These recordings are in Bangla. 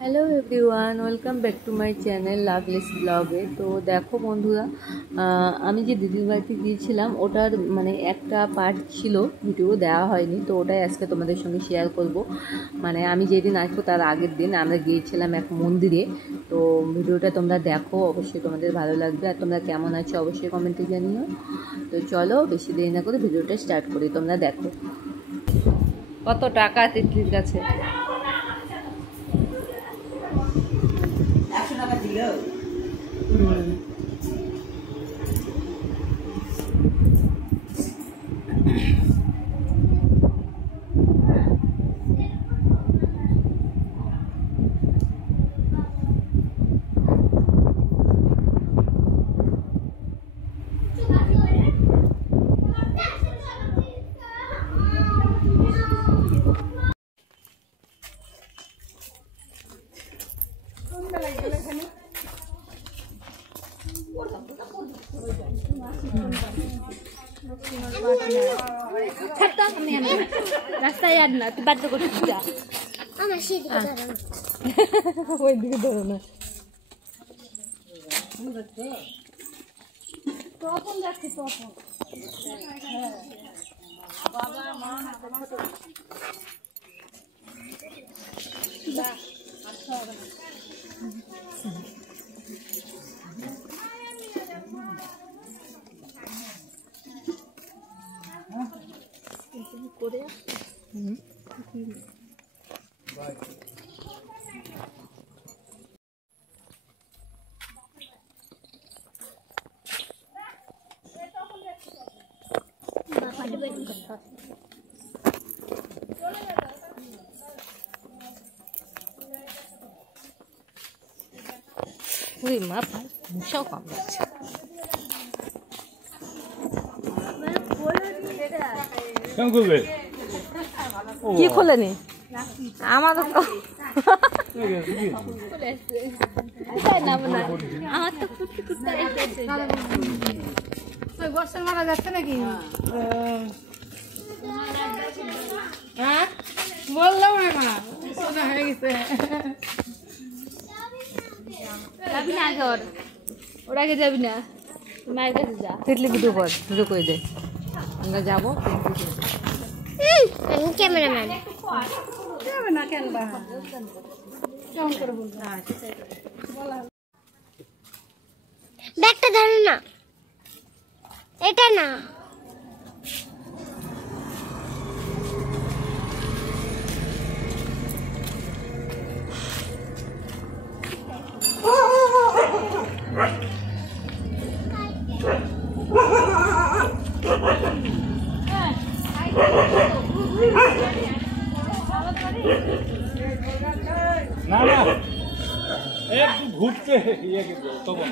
Hello everyone, welcome back to my channel Lovelace ব্লগে। তো দেখো বন্ধুরা, আমি যে দিদির বাড়িতে গিয়েছিলাম ওটার মানে একটা পার্ট ছিল, ভিডিও দেওয়া হয়নি, তো ওটাই আজকে তোমাদের সঙ্গে শেয়ার করব। মানে আমি যেদিন আসবো তার আগের দিন আমরা গিয়েছিলাম এক মন্দিরে। তো ভিডিওটা তোমরা দেখো, অবশ্যই তোমাদের ভালো লাগবে। আর তোমরা কেমন আছো অবশ্যই কমেন্টে জানিও। তো চলো বেশি দেরি না করে ভিডিওটা স্টার্ট করি, তোমরা দেখো। কত টাকা তিতলির কাছে? 100 টাকা দিল। রাস্তায় আর না, তুই বাধ্য করছিস যা। আমার সেদিকে ধরো না, ওই দিকে ধরো না। তখন যাচ্ছে তখন বাবা মা করে ওই মা মশাও কামড়াচ্ছে। কি খোলেনি আমাদের তো, আমার তো কুটতে কুটতে বর্ষা মারা যাচ্ছে নাকি? হ্যাঁ বললাম না হয়ে গেছে। যাবি না আগে, ওর আগে যাবি না, মায়ের কাছে যা। তিতলি ভিডিও কর, ভিডিও করে দে, আমরা যাবো। ক্যামেরাম্যান না কেন বা কেমন করে বলবো? ব্যাগটা ধরো না, এটা না। না না একটু ঘুরতে ইয়ে তখন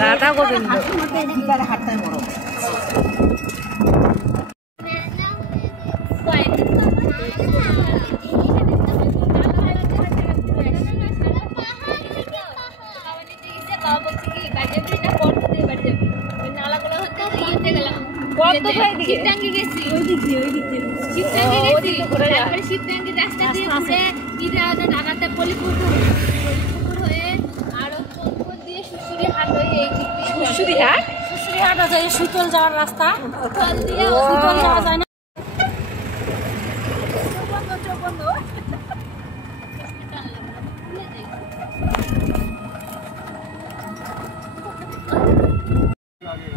রাধা গোবিন্দ হাটটাই বড়। শীতল যাওয়ার রাস্তা, শীতল যাওয়া যায় না।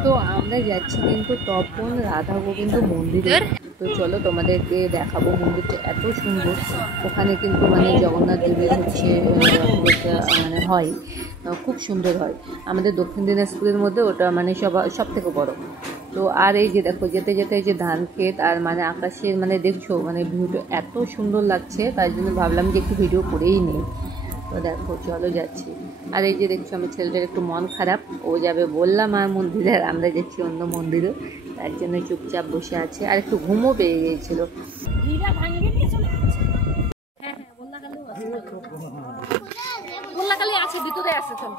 তো আমরা যাচ্ছি কিন্তু তপন রাধা গোবিন্দ মন্দিরে। তো চলো তোমাদেরকে দেখাবো, মন্দিরটা এত সুন্দর। ওখানে কিন্তু মানে জগন্নাথ দেবের হচ্ছে মানে হয়, খুব সুন্দর হয়। আমাদের দক্ষিণ দিনাজপুরের মধ্যে ওটা মানে সব থেকে বড়। তো আর এই যে দেখো যেতে যেতে যে ধান ক্ষেত আর মানে আকাশের মানে দেখছো মানে ভিউটা এত সুন্দর লাগছে, তাই জন্য ভাবলাম যে একটু ভিডিও করেই নিই। তো দেখো চলো যাচ্ছি। আর এই যে দেখছো আমার ছেলেটার একটু মন খারাপ, ও যাবে বললাম আর মন্দিরে, আর আমরা যাচ্ছি অন্য মন্দিরে, তার জন্য চুপচাপ বসে আছে। আর একটু ঘুমও পেয়ে গিয়েছিল। গোল্লাকালি আছে, ভিতরে আছে। চল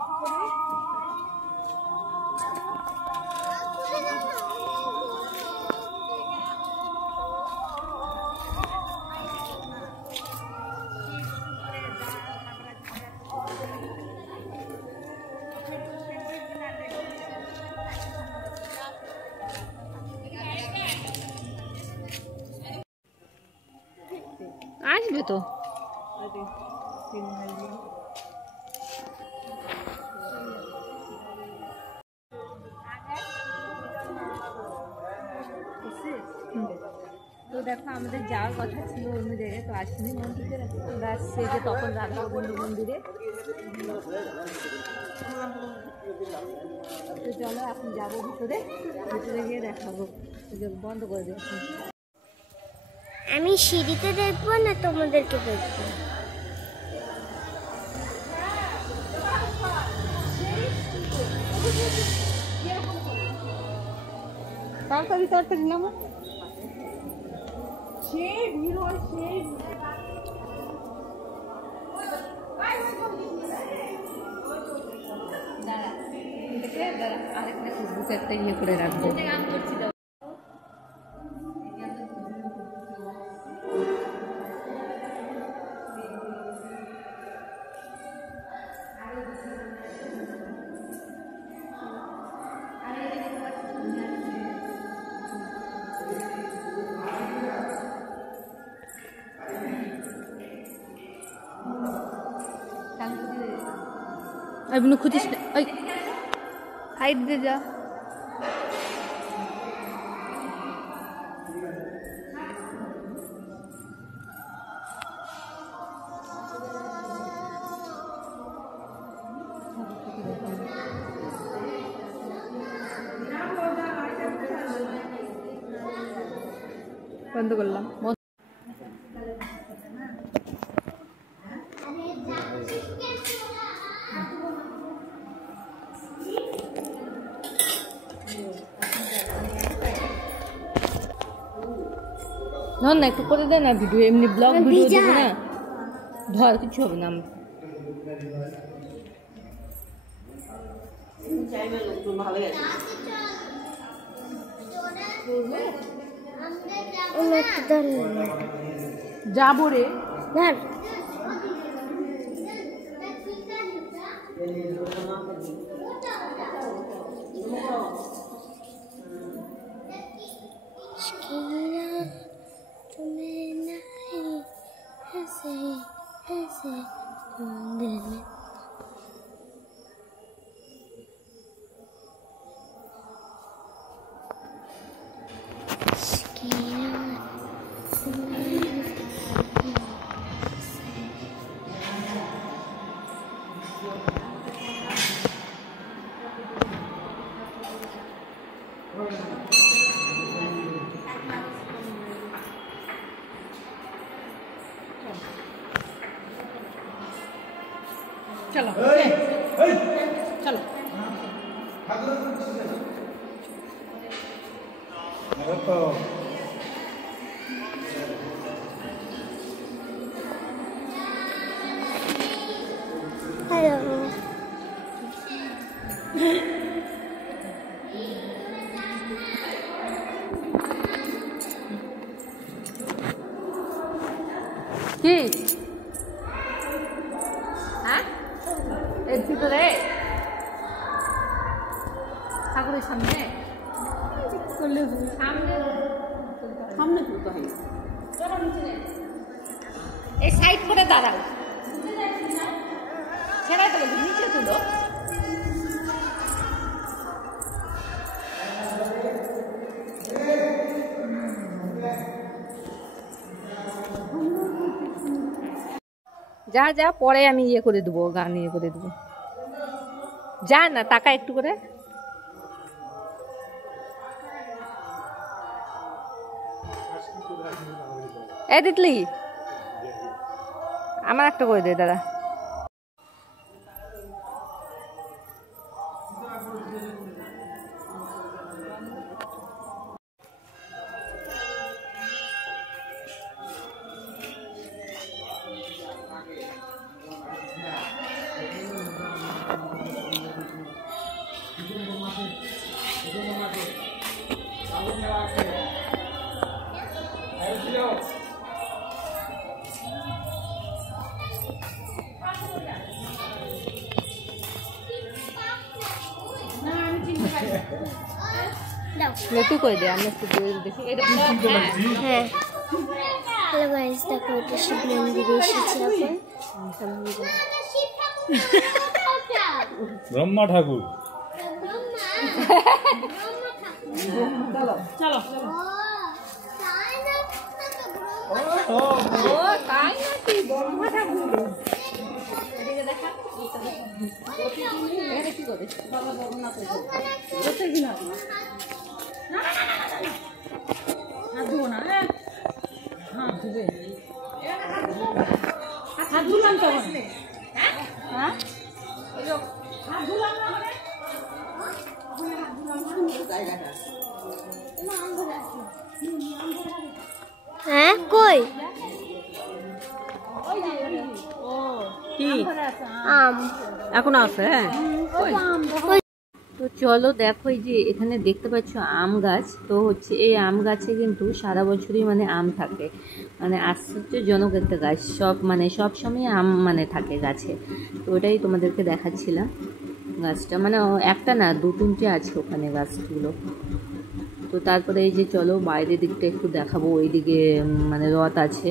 আসবে তো। তো দেখো আমাদের যাওয়ার কথা ছিল অন্য জায়গায়, তো আসেনি মন্দিরে। আমরা আসছি যে তখন রাধা গোবিন্দ মন্দিরে। তো চলো এখন যাবো ভিতরে, ভিতরে গিয়ে দেখাবো। বন্ধ করে দেবো। আমি সিঁড়িতে দেখবো না তোমাদেরকে দেখবো? তাড়াতাড়ি তাড়াতাড়ি নামো। সেই ভিড় হয়, সেই আরেকটা ফেসবুকে একটা ইয়ে করে রাখবো। अभी खुदिस हाइट दे जा। बंद कर ला। ধর না একটু করে দে না ভিডিও, এমনি ব্লগ ভিডিও দেবো না। ধর কিছু হবে না। যাবো রে। चलो चलो हेलो কি হ্যাঁ এর ভিতরে ঠাকুরের সামনে সামনে सामने तुलता है এই সাইড করে দাঁড়াও, ছেড়ে তো নিচে তুলো। যা যা পরে আমি ইয়ে করে দেবো, গান ইয়ে করে দেবো। যা না, টাকা একটু করে। এ দিতলি, আমার একটা করে দে দাদা। তুই করে দে, আমরা একটু দেখি। হ্যাঁ, হ্যালো গাইস, দেখো এটা শিব মন্দিরে এসেছি এখন। ব্রহ্মা ঠাকুর। চলো হাত ধুবো না, হাত ধুবে, হাত ধুলাম তো। হ্যাঁ, হাত ধুলাম না হ্যাঁ, কই কি আম এখন আছে? তো চলো দেখো, এই যে এখানে দেখতে পাচ্ছ আম গাছ। তো হচ্ছে এই আম গাছে কিন্তু সারা বছরই মানে আম থাকে, মানে আশ্চর্যজনক একটা গাছ। সব সময় আম মানে থাকে গাছে। তো ওটাই তোমাদেরকে দেখাচ্ছিলাম গাছটা, মানে একটা না, 2-3টে আছে ওখানে গাছগুলো। তো তারপরে এই যে চলো বাইরের দিকটা একটু দেখাবো। ওইদিকে মানে রথ আছে,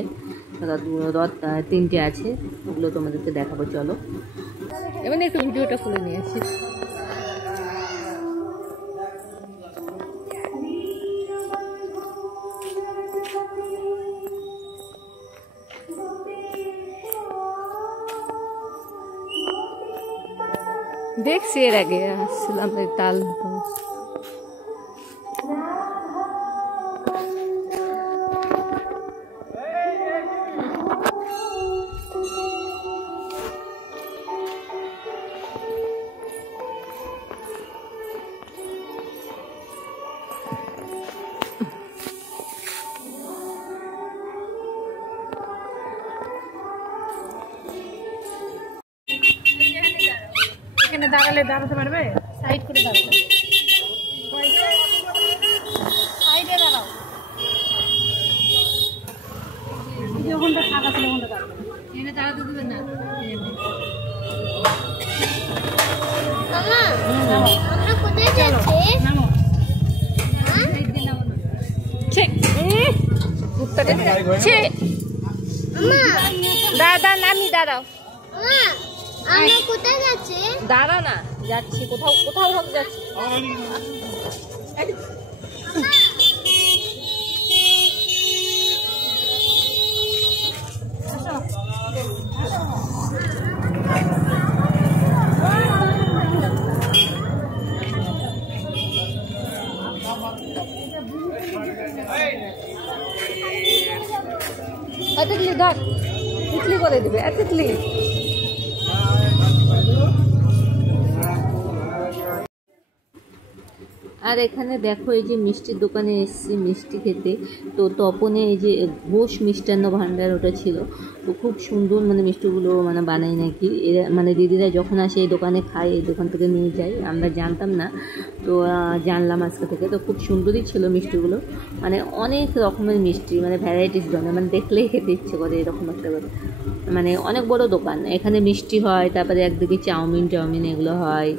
রথ 3টে আছে, ওগুলো তোমাদেরকে দেখাবো। চলো এবার একটু ভিডিওটা খুলে নিয়েছি। দেখছি এর আগে আসছিলাম তাল। এখানে দাঁড়ালে দাঁড়াতে পারবে? সাইড করে দাঁড়াবে, সাইডে দাঁড়াও। যে ওখানটা ফাঁকা ছিল ওখানটা দাঁড়াবে, এখানে দাঁড়াতে দেবে না। মামা, আমরা কোথায় যাচ্ছি? নামো, দাদা নামি দাঁড়াও, মামা, আমরা কোথায় যাচ্ছি? দাঁড়া না, যাচ্ছি কোথাও কোথাও হোক যাচ্ছি। তিতলি ধর, তিতলি করে দিবে। তিতলি আর এখানে দেখো এই যে মিষ্টির দোকানে এসেছি মিষ্টি খেতে। তো তপনে এই যে ঘোষ মিষ্টান্ন ভাণ্ডার ওটা ছিল। তো খুব সুন্দর মানে মিষ্টিগুলো মানে বানাই নাকি এরা, মানে দিদিরা যখন আসে এই দোকানে খায়, এই দোকান থেকে নিয়ে যায়। আমরা জানতাম না, তো জানলাম আজকে থেকে। তো খুব সুন্দরই ছিল মিষ্টিগুলো, মানে অনেক রকমের মিষ্টি, মানে ভ্যারাইটিস ধরনের, মানে দেখলেই খেতে ইচ্ছে করে এরকম একটা, মানে অনেক বড় দোকান। এখানে মিষ্টি হয়, তারপরে একদিকে চাউমিন এগুলো হয়,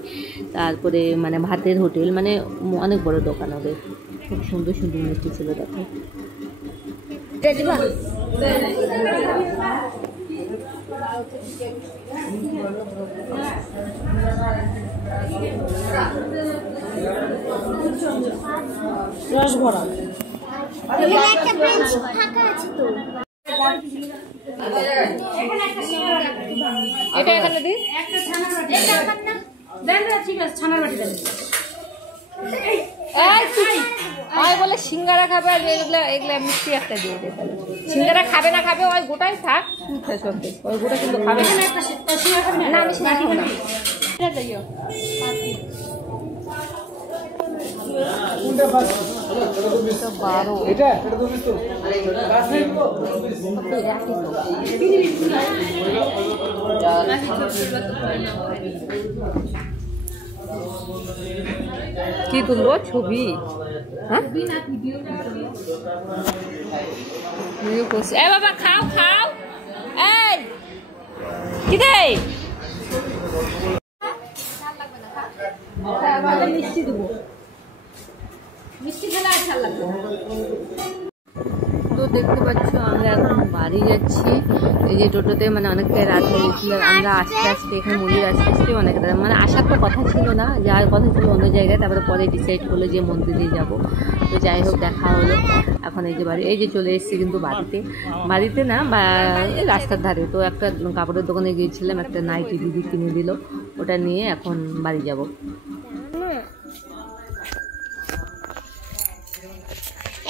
তারপরে মানে ভাতের হোটেল, মানে অনেক বড় দোকান ওদের। খুব সুন্দর সুন্দর মিষ্টি ছিল দেখো। রসগোল্লা এখানে একটা বেঞ্চ ফাঁকা আছে তো। এটা এখানে দিই। একটা ছানার বাটি দেন না, ঠিক আছে ছানার বাটি দেন। ওই বলে সিঙ্গারা খাবে আর এগুলা মিষ্টি একটা দিয়ে দে তাহলে। সিঙ্গারা খাবে না খাবে ওই গোটাই থাক, ওই গোটা কিন্তু খাবে না। না আমি সিঙ্গারা খাবো না। এটা দিও। কি তুলবো? ছবি? হ্যাঁ ভিডিও করছি। এ বাবা খাও খাও। এই কি দে? মিষ্টি দেবো, মিষ্টি খেলে আর ভাল লাগবে। তো দেখতে পাচ্ছ আমরা এখন বাড়ি যাচ্ছি। এই যে টোটোতে মানে অনেকটাই রাত হয়ে গেছিল, আমরা আস্তে আস্তে এখানে মন্দির আস্তে আস্তে অনেকটা মানে আসার তো কথা ছিল না, যাওয়ার কথা ছিল অন্য জায়গায়, তারপরে পরে ডিসাইড করলো যে মন্দিরে যাব। তো যাই হোক দেখা হলো। এখন এই যে বাড়ি, এই যে চলে এসেছি কিন্তু বাড়িতে না রাস্তার ধারে। তো একটা কাপড়ের দোকানে গিয়েছিলাম, একটা নাইটি দিদি কিনে দিল, ওটা নিয়ে এখন বাড়ি যাব।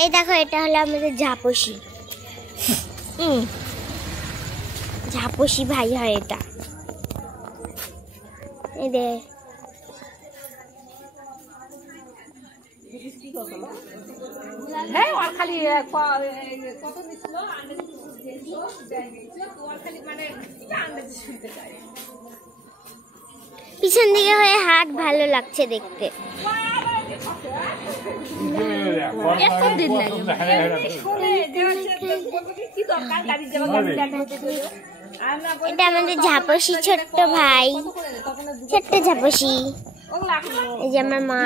এই দেখো এটা হলো আমাদের ঝাপসি। ঝাপসি ভাই হয় এটা। এই দে হ্যাঁ আর খালি কত নিছিল আন্দাজ দিয়েছো তোমার খালি মানে আন্দাজ শুনতে চাই। পিছন দিকে হয়ে হাত ভালো লাগছে দেখতে। এটা আমাদের ঝাপসি ছোট্ট ভাই, ছোট্ট ঝাপসি। এই যে আমার মা।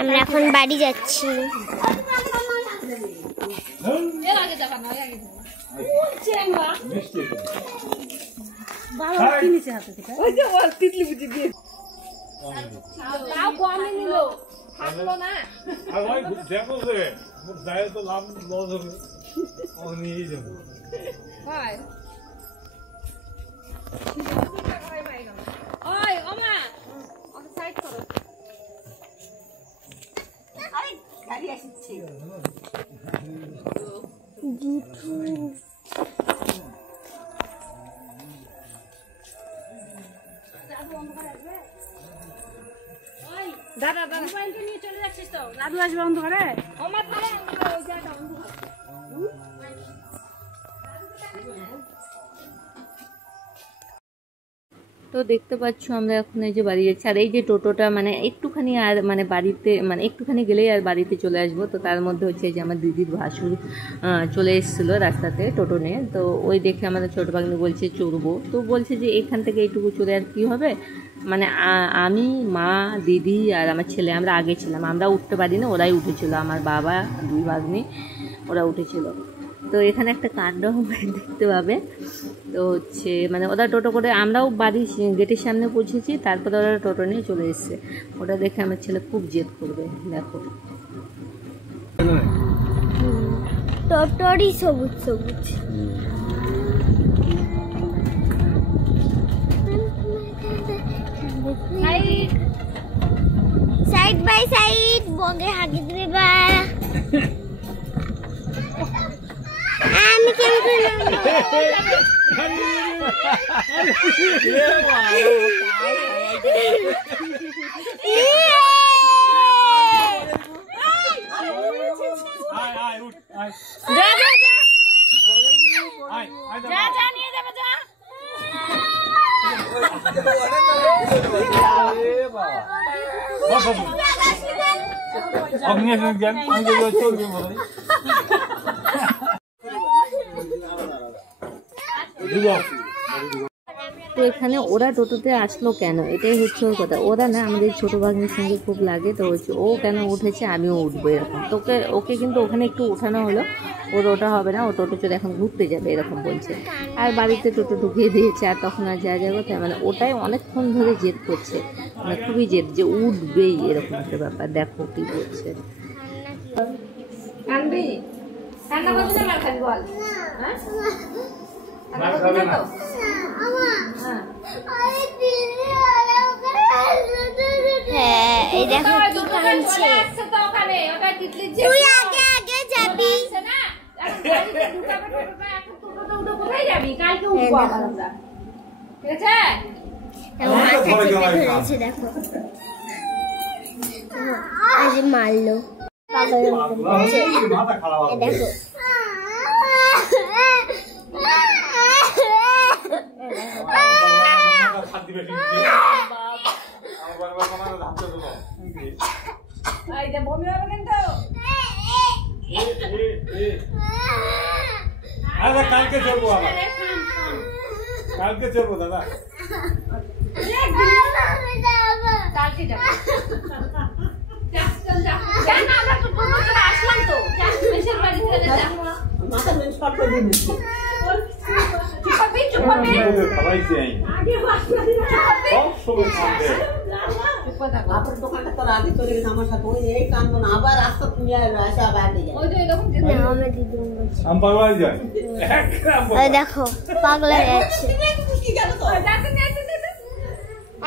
আমরা এখন বাড়ি যাচ্ছি। বাবা কিনেছে হাতে থেকে। ওই যে ওর তিতলি বুঝি দিয়ে তাও কমে নিল, থাকলো না। আর ভাই দেখো যে মোর যায় তো লাভ লস হবে, ও নিয়ে যাবো। ভাই ওই ওমা ওকে সাইড করো। আরে গাড়ি আসছে। দাদা দাদা মোবাইলটা নিয়ে চলে যাচ্ছিস তো? দাদু আসবে অন্ধকারে। ওমা তাহলে ওই জায়গাটা অন্ধকার। তো দেখতে পাচ্ছ আমরা এখন এই যে বাড়ি যাচ্ছি। আর এই যে টোটোটা মানে একটুখানি আর মানে বাড়িতে মানে একটুখানি গেলেই আর বাড়িতে চলে আসবো। তো তার মধ্যে হচ্ছে যে আমার দিদির ভাসুর চলে এসেছিলো রাস্তাতে টোটো নিয়ে। তো ওই দেখে আমাদের ছোটো ভাগ্নি বলছে চড়বো। তো বলছে যে এখান থেকে এইটুকু চলে আর কী হবে, মানে আমি মা দিদি আর আমার ছেলে আমরা আগে ছিলাম, আমরা উঠতে পারি না, ওরাই উঠেছিল, আমার বাবা দুই ভাগ্নি ওরা উঠেছিল। তো এখানে একটা কাণ্ড দেখতে পাবে। তো হচ্ছে মানে ওরা টোটো করে, আমরাও বাড়ির গেটের সামনে পৌঁছেছি, তারপরে ওরা টোটো নিয়ে চলে এসছে। ওটা দেখে আমার ছেলে খুব জেদ করবে। দেখো টোটোরই সবুজ সবুজ। সাইড বাই সাইড বগে হাগি দিবে বা আমি কেমন তো এখানে ওরা টোটোতে আসলো কেন, এটাই হচ্ছে ওর কথা। ওরা না আমাদের ছোটো ভাগ্নির সঙ্গে খুব লাগে, তো হচ্ছে ও কেন উঠেছে আমিও উঠবো এরকম। ওকে কিন্তু ওখানে একটু ওঠানো হলো, ওর ওটা হবে না, ও টোটো চলে এখন ঘুরতে যাবে এরকম বলছে। আর বাড়িতে টোটো ঢুকিয়ে দিয়েছে, আর তখন আর যা যা কথা মানে ওটাই অনেকক্ষণ ধরে জেদ করছে, মানে খুবই জেদ যে উঠবেই এরকম একটা ব্যাপার। দেখো কি করছে। কান্দি কান্না করছিস আমার খালি বল। হ্যাঁ না খাবে না হ্যাঁ এই দেখো কি কাঁদছে তুই আগে আগে যাবি ধরেছে দেখো আজ মারলো পাগলের মতন করছে। মাথা খারাপ এ দেখো হাত দিবে ঠিক আমার বাবা মামা হাত তো দাও এইটা বমি হবে কিন্তু আরে কালকে চলবো আবার কালকে চলবো দাদা কালকে যাব যা না আমরা তো প্রথমে আসলাম তো যা স্পেশাল বাড়িতে যা মাথা মেন স্পট করে দিচ্ছি চুপ হবে খাবাই চাই সব সময় খাবে আপনার দোকানটা তোর আগে চলে গেছে আমার সাথে ওই এই কান্দন আবার রাস্তা তুমি আসে আবার দিয়ে ওই তো এরকম আমরা দিদি আম পাগল যায় এই দেখো পাগলা যাচ্ছে কি গেল তো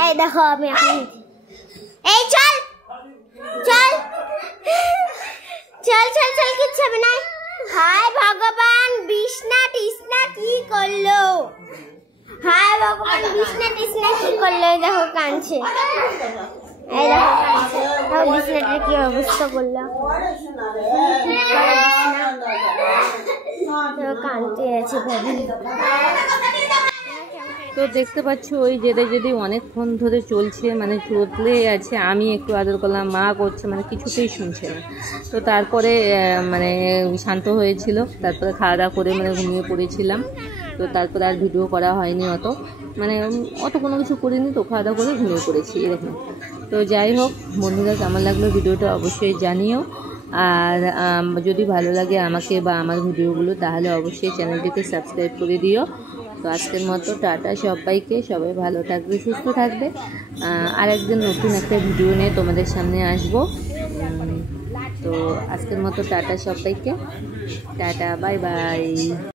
এই দেখো আমি এখন এই চল চল চল চল চল কিচ্ছু হবে না হায় ভগবান বিষ্ণা টিসনা কি করলো হায় ভগবান বিষ্ণা টিসনা কি করলো এই দেখো কাঁদছে এই দেখো কাঁদছে দেখো বিষ্ণাটার কি অবস্থা করলো কাঁদতে আছে ভাবি তো দেখতে পাচ্ছ ওই যদি অনেকক্ষণ ধরে চলছে মানে চলতে আছে আমি একটু আদর করলাম মা করছে মানে কিছুতেই শুনছে না তো তারপরে মানে শান্ত হয়েছিল তারপরে খাওয়া দাওয়া করে মানে ঘুমিয়ে পড়েছিলাম তো তারপরে আর ভিডিও করা হয়নি মানে অত কোনো কিছু করিনি তো খাওয়া দাওয়া করে ঘুমিয়ে পড়েছি এরকম তো যাই হোক বন্ধুরা কেমন লাগলো ভিডিওটা অবশ্যই জানিও আর যদি ভালো লাগে আমাকে বা আমার ভিডিওগুলো তাহলে অবশ্যই চ্যানেলটিকে সাবস্ক্রাইব করে দিও তো আজকের মতো টাটা সবাইকে সবাই ভালো থাকবে সুস্থ থাকবে আর একদিন নতুন একটা ভিডিও নিয়ে তোমাদের সামনে আসব তো আজকের মতো টাটা সবাইকে টাটা বাই বাই।